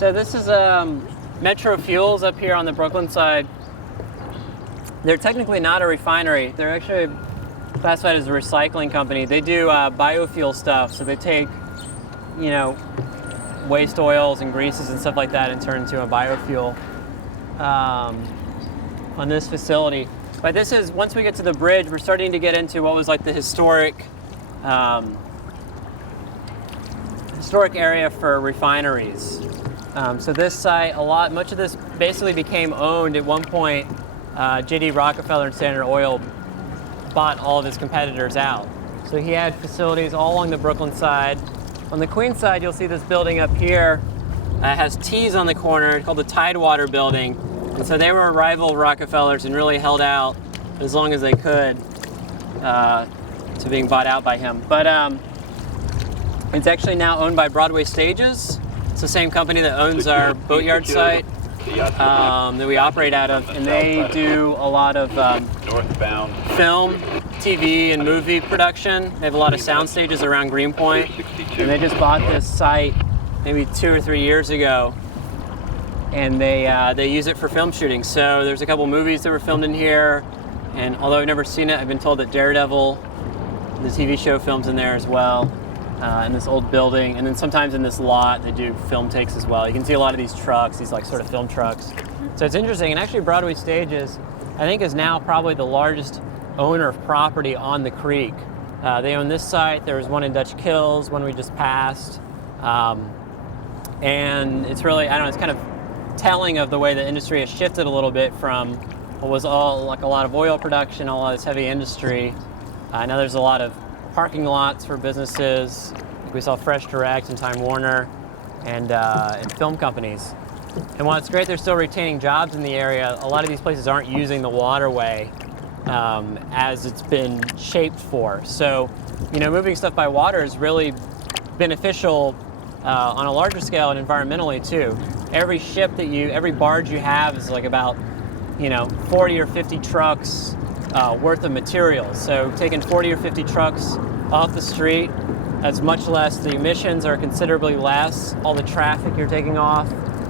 So this is Metro Fuels up here on the Brooklyn side. They're technically not a refinery. They're actually classified as a recycling company. They do biofuel stuff. So they take, waste oils and greases and stuff like that and turn into a biofuel on this facility. But this is, once we get to the bridge, we're starting to get into what was like the historic area for refineries. So this site, much of this basically became owned at one point. J.D. Rockefeller and Standard Oil bought all of his competitors out. So he had facilities all along the Brooklyn side. On the Queens side, you'll see this building up here. It has T's on the corner, called the Tidewater Building. And so they were rival Rockefellers and really held out as long as they could to being bought out by him. But it's actually now owned by Broadway Stages. It's the same company that owns our boatyard site that we operate out of, and they do a lot of northbound film, TV, and movie production. They have a lot of sound stages around Greenpoint, and they just bought this site maybe 2 or 3 years ago, and they use it for film shooting. So there's a couple movies that were filmed in here, and although I've never seen it, I've been told that Daredevil, the TV show, films in there as well. In this old building, and then sometimes in this lot they do film takes as well. You can see a lot of these trucks, these like sort of film trucks. So it's interesting, and actually Broadway Stages, I think, is now probably the largest owner of property on the creek. They own this site, there was one in Dutch Kills, one we just passed, and it's really, it's kind of telling of the way the industry has shifted a little bit from what was all like a lot of oil production, all this heavy industry. Now there's a lot of parking lots for businesses. We saw Fresh Direct and Time Warner and film companies. And while it's great they're still retaining jobs in the area, a lot of these places aren't using the waterway as it's been shaped for. So, moving stuff by water is really beneficial on a larger scale and environmentally too. Every barge you have is like about 40 or 50 trucks worth of materials. So taking 40 or 50 trucks off the street, that's much less. The emissions are considerably less. All the traffic you're taking off